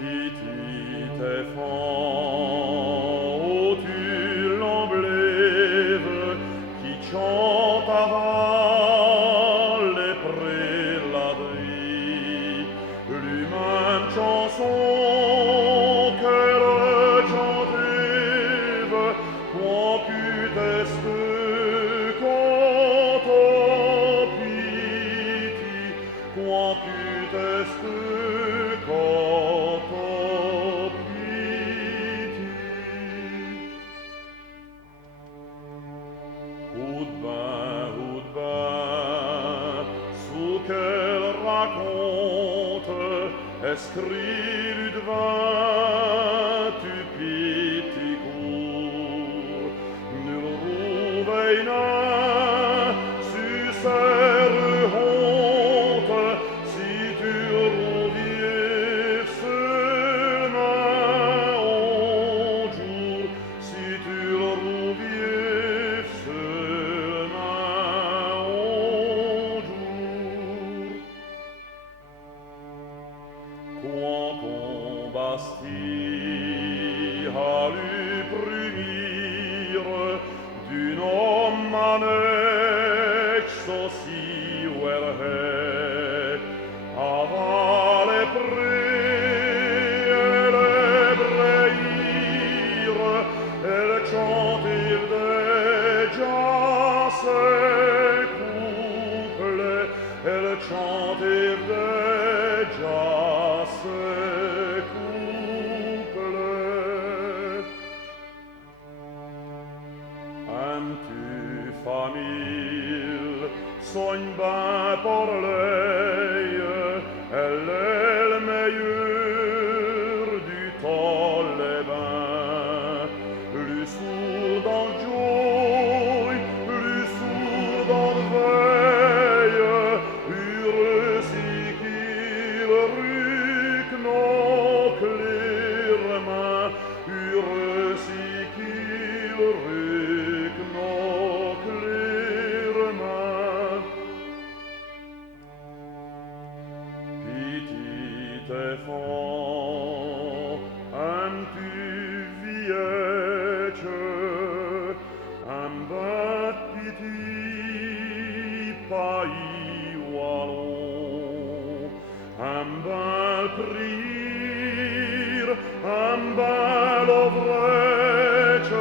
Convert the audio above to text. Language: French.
Petite enfant, tu l'emblève qui chante avant les préladeries, lui-même chanson qu'elle chantait, quand putesque, quand piti, quand putesque, quand piti. Houdbin, sous qu'elle raconte, escrit Ludvin, tu piti court, nul rouveinin, sucère honte, si tu rouvier seulement un jour, si tu le rouvier seulement un jour. Quand on Bastille a lu prunir d'un homme manèche aussi ouerhet, avant les prés et les brayir, elle chantait déjà ses couplets, elle chantait déjà ses couplets. Aimes-tu famille, soigne ben pour l'œil, elle est le meilleur du Tollebain, plus sourd dans le joy, plus sourd dans le veille, heureux si qu'il ruque nos clairement, heureux si qu'il ruque nos clairement. Petite enfant, aimes-tu vieille, un bas petit pays wallon, un bel prier, un bel ouvrage,